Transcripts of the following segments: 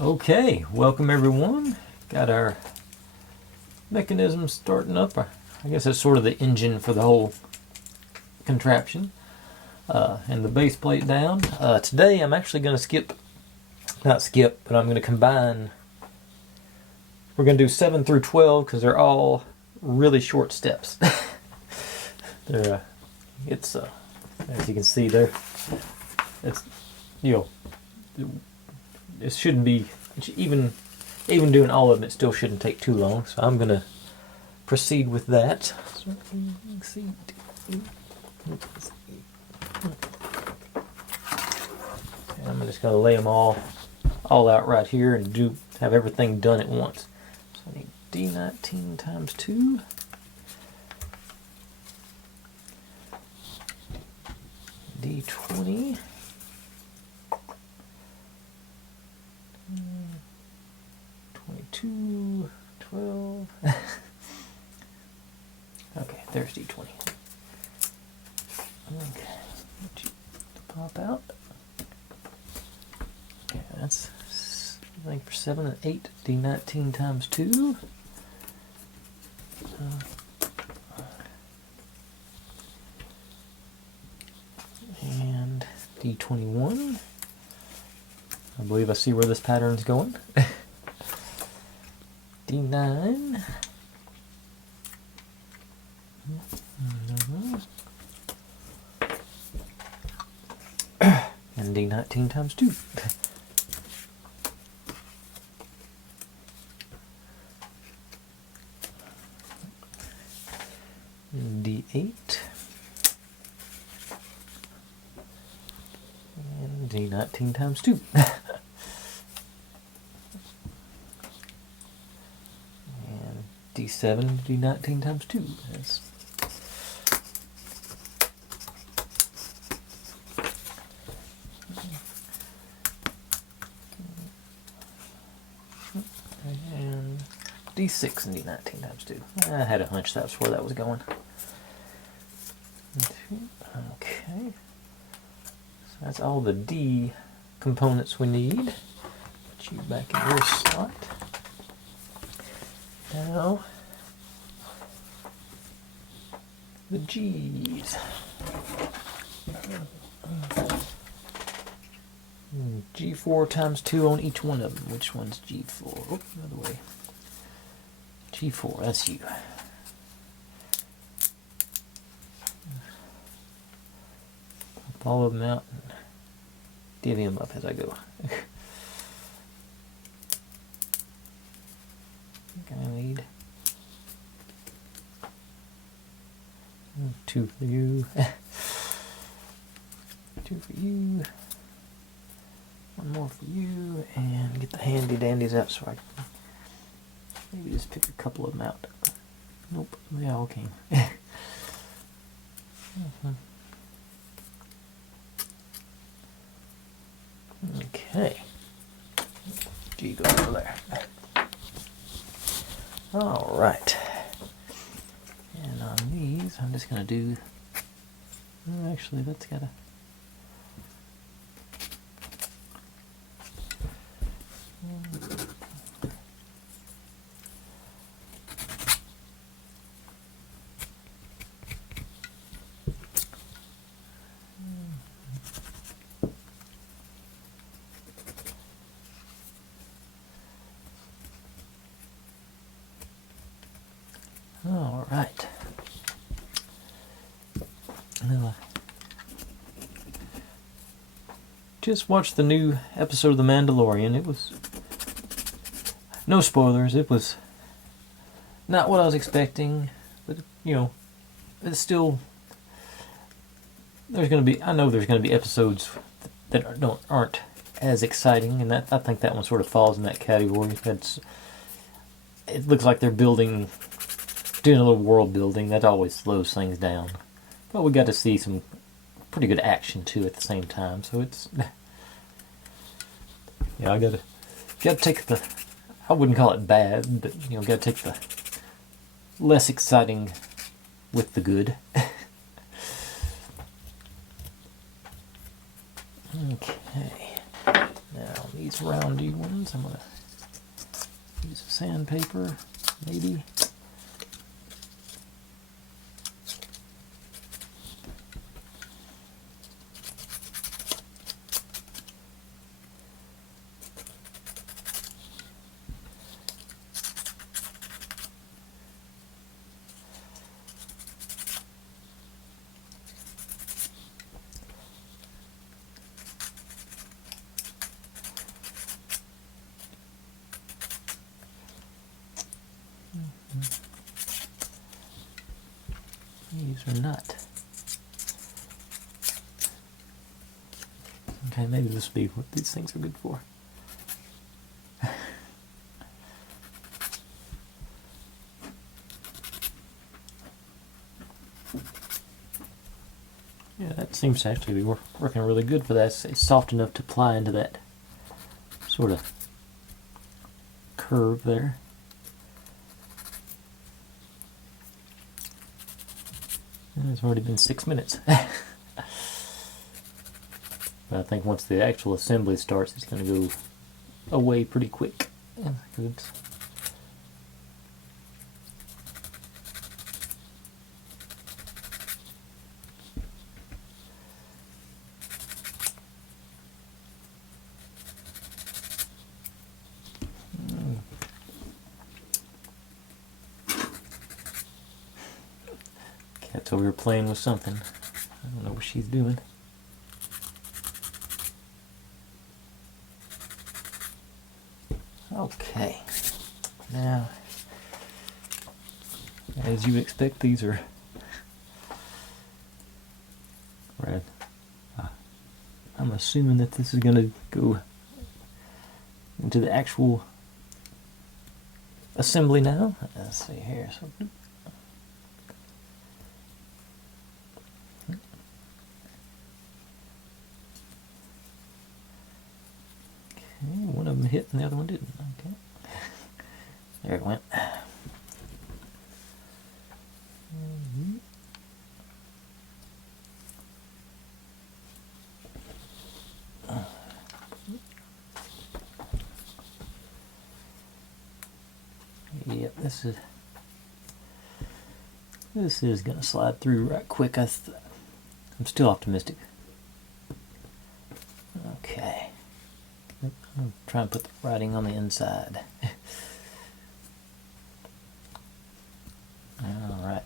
Okay, welcome everyone. Got our mechanism starting up. I guess it's sort of the engine for the whole contraption. And the base plate down. Today I'm actually going to not skip, but I'm going to combine. We're going to do 7 through 12 because they're all really short steps. As you can see there, it shouldn't be, even doing all of them, it still shouldn't take too long. So I'm going to proceed with that. And I'm just going to lay them all out right here and have everything done at once. So I need D19 times 2. D20. 22, 12. Okay, there's D20. Okay, let you pop out. Okay, that's, I think, for 7 and 8, D19 times 2. And D21. I believe I see where this pattern's going. D9. And D19 times 2. D8. And D19 times 2. D7, D19 times 2. That's and D6 and D19 times 2. I had a hunch that's where that was going. Okay. So that's all the D components we need. Put you back in your slot. Now, the G's. G4 times 2 on each one of them. Which one's G4? Oh, the other way. G4, that's you. Pop all of them out and divvy them up as I go. I need 2 for you, 2 for you, 1 more for you, and get the handy dandies out so I can maybe just pick a couple of them out. Nope, they all came. Okay, G goes over there. All right, and on these, I'm just going to do, actually, that's got to, all right. Now, just watched the new episode of The Mandalorian. It was, no spoilers, it was not what I was expecting, but it's still, I know there's going to be episodes that aren't as exciting, and I think that one sort of falls in that category. It looks like they're doing a little world building. That always slows things down. But we got to see some pretty good action too at the same time. So it's, I gotta take the, I wouldn't call it bad, but gotta take the less exciting with the good. Okay. Now these roundy ones, I'm gonna use sandpaper, maybe. These are not. Okay, maybe this will be what these things are good for. Yeah, that seems to actually be working really good for that. It's soft enough to apply into that sort of curve there. And it's already been 6 minutes. But I think once the actual assembly starts, it's going to go away pretty quick. Yeah, Cat's over here playing with something. I don't know what she's doing. Okay. Now, as you expect, these are red. I'm assuming that this is going to go into the actual assembly now. Let's see here. So, one of them hit and the other one didn't. Okay. There it went. Yep, this is going to slide through right quick. I'm still optimistic. Okay. I'm trying to put the writing on the inside. All right.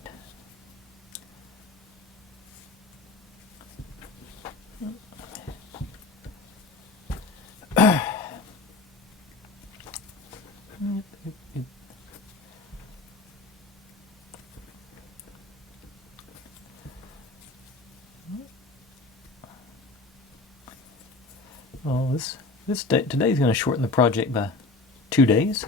Well, today's going to shorten the project by 2 days.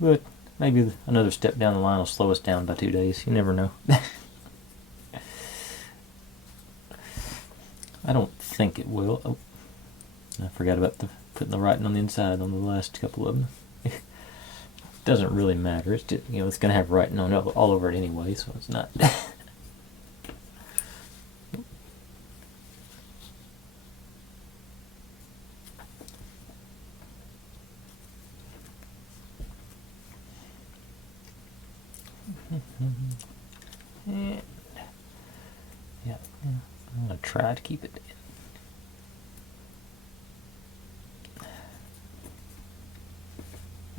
But maybe another step down the line will slow us down by 2 days. You never know. I don't think it will. Oh, I forgot about putting the writing on the inside on the last couple of them. Doesn't really matter. It's just, it's going to have writing on all over it anyway, so it's not. And, yeah, I'm going to try to keep it.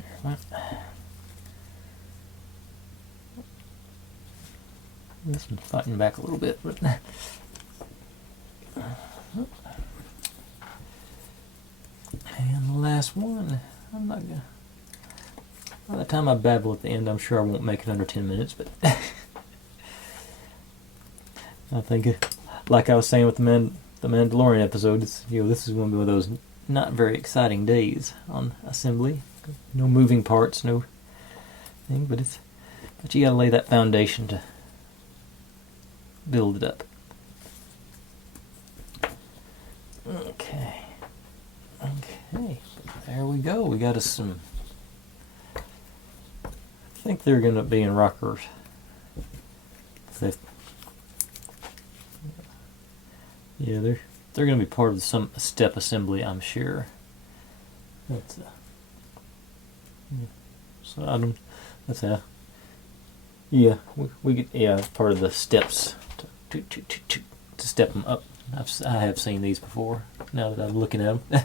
There it went. This one's fighting back a little bit, but and the last one, I'm not gonna. By the time I babble at the end, I'm sure I won't make it under 10 minutes, but I think, like I was saying with the Mandalorian episode, this is going to be one of those not very exciting days on assembly. No moving parts, no thing, but you got to lay that foundation to build it up. Okay, there we go. We got us some think they're going to be in ROKRs. Yeah, they're going to be part of some step assembly, I'm sure. That's so I don't. That's how. Yeah, we get, yeah, part of the steps to step them up. I have seen these before. Now that I'm looking at them,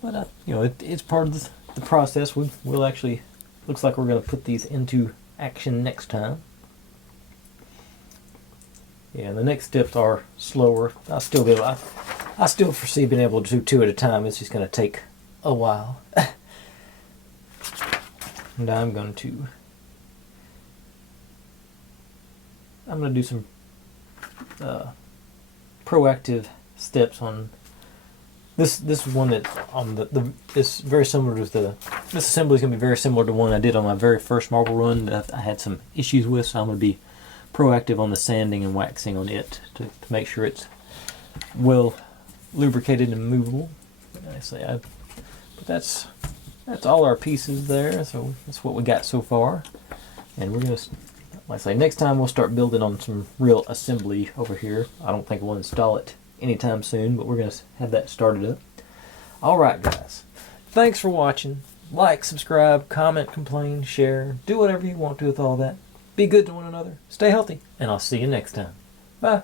but you know, it's part of the process. We'll actually, looks like we're going to put these into action next time. Yeah, the next steps are slower. I still foresee being able to do 2 at a time. It's just going to take a while. And I'm going to do some proactive steps on this. This is one that on this very similar to this assembly is going to be very similar to one I did on my very first marble run that I had some issues with. So I'm going to be proactive on the sanding and waxing on it to make sure it's well lubricated and movable. But that's all our pieces there. So that's what we got so far, and we're gonna, like I say, next time we'll start building on some real assembly over here. I don't think we'll install it anytime soon, but we're gonna have that started up. All right, guys. Thanks for watching. Like, subscribe, comment, complain, share, do whatever you want to with all that. Be good to one another, stay healthy, and I'll see you next time. Bye.